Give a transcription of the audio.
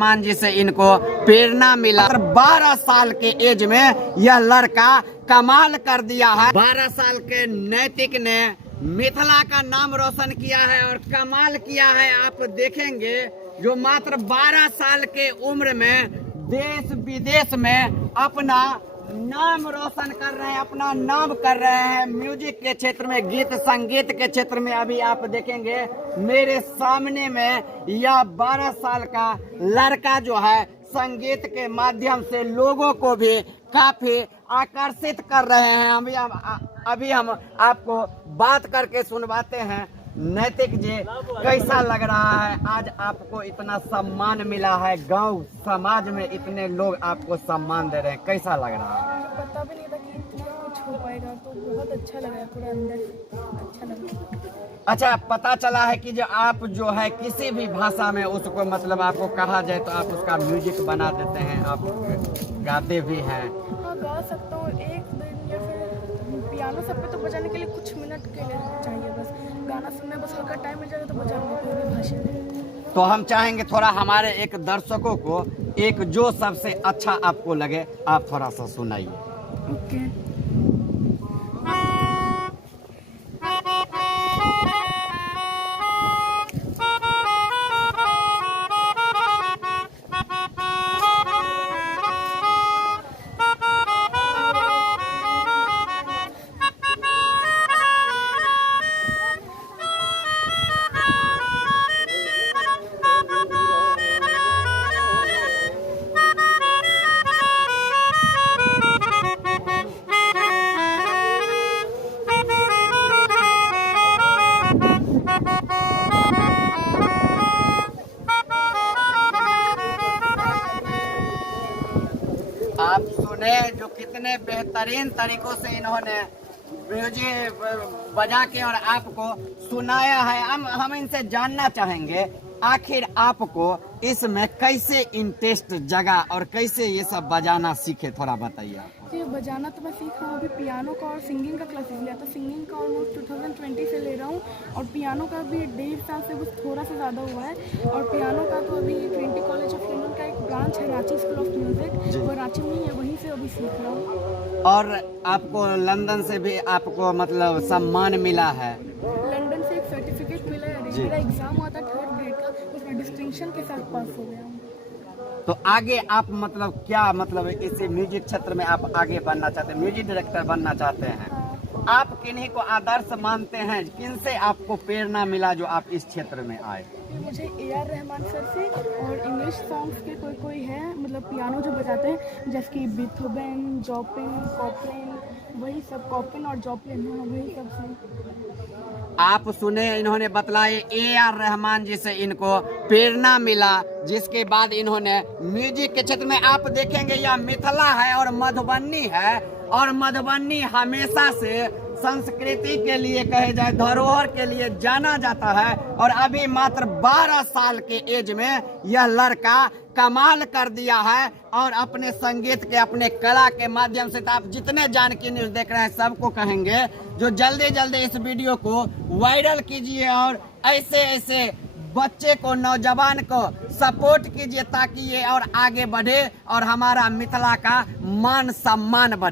रहमान जी से इनको प्रेरणा मिला। 12 साल के एज में यह लड़का कमाल कर दिया है। 12 साल के नैतिक ने मिथिला का नाम रोशन किया है और कमाल किया है। आप देखेंगे जो मात्र 12 साल के उम्र में देश विदेश में अपना नाम रोशन कर रहे हैं, अपना नाम कर रहे हैं म्यूजिक के क्षेत्र में, गीत संगीत के क्षेत्र में। अभी आप देखेंगे मेरे सामने में यह 12 साल का लड़का जो है संगीत के माध्यम से लोगों को भी काफी आकर्षित कर रहे हैं। अभी हम आपको बात करके सुनवाते हैं। नैतिक जी, कैसा लग रहा है आज आपको इतना सम्मान मिला है, गांव समाज में इतने लोग आपको सम्मान दे रहे हैं, कैसा लग रहा है? पता भी नहीं था कि इतना कुछ हो पाएगा, तो बहुत अच्छा लगा है, पूरा अंदर अच्छा लगा। अच्छा, पता चला है कि जो आप जो है किसी भी भाषा में उसको मतलब आपको कहा जाए तो आप उसका म्यूजिक बना देते हैं, आप गाते भी हैं। हाँ, गा सकता हूँ। एक दिन या फिर पियानो सब पे तो बजाने के लिए कुछ मिनट के लिए चाहिए, बस गाना सुनने बस हल्का टाइम मिल जाएगा तो बजा लूँगा कोई भी भाषा में। तो हम चाहेंगे थोड़ा हमारे एक दर्शकों को एक जो सबसे अच्छा आपको लगे आप थोड़ा सा सुनाइए। ओके। आप सुने जो कितने बेहतरीन तरीकों से इन्होंने म्यूजिक बजा के और आपको सुनाया है। हम इनसे जानना चाहेंगे आखिर आपको इसमें कैसे इंटरेस्ट जगा और कैसे ये सब बजाना सीखे, थोड़ा बताइए आप। जी, बजाना तो मैं सीख रहा हूँ अभी। पियानो का और सिंगिंग का क्लासेस लिया, तो सिंगिंग का ऑलमोस्ट 2020 से ले रहा हूँ और पियानो का भी 1.5 साल से कुछ थोड़ा सा ज़्यादा हुआ है। और पियानो का तो अभी ट्रिनिटी कॉलेज ऑफ लंदन का एक ब्रांच है, रांची स्कूल ऑफ म्यूजिक, वो रांची में ही है, वहीं से अभी सीख रहा हूँ। और आपको लंदन से भी आपको मतलब सम्मान मिला है? लंदन से एक सर्टिफिकेट मिला है। मेरा एग्जाम हुआ था 3rd ग्रेड का, उसमें डिस्टिंक्शन के साथ पास हो गया हूँ। तो आगे आप मतलब क्या मतलब इसी म्यूजिक क्षेत्र में आप आगे बनना चाहते हैं, म्यूजिक डायरेक्टर बनना चाहते हैं? आप किन्हीं को आदर्श मानते हैं, किन से आपको प्रेरणा मिला जो आप इस क्षेत्र में आए? मुझे AR रहमान सर से और इंग्लिश सॉन्ग्स के कोई है, मतलब पियानो जो बजाते हैं, जैसे कि बीथोवेन, जॉपिन, कॉपलेन, वही सब, कॉपिन और जॉपलिन, हाँ वही सब से। आप सुने इन्होंने बतलाए AR रहमान जी से इनको प्रेरणा मिला, जिसके बाद इन्होंने म्यूजिक के क्षेत्र में आप देखेंगे यह मिथिला है और मधुबनी है, और मधुबनी हमेशा से संस्कृति के लिए कहे जाए धरोहर के लिए जाना जाता है। और अभी मात्र 12 साल के एज में यह लड़का कमाल कर दिया है और अपने संगीत के अपने कला के माध्यम से। तो आप जितने जानकी न्यूज देख रहे हैं सबको कहेंगे जो जल्दी जल्दी इस वीडियो को वायरल कीजिए और ऐसे ऐसे बच्चे को, नौजवान को सपोर्ट कीजिए ताकि ये और आगे बढ़े और हमारा मिथिला का मान सम्मान बढ़े।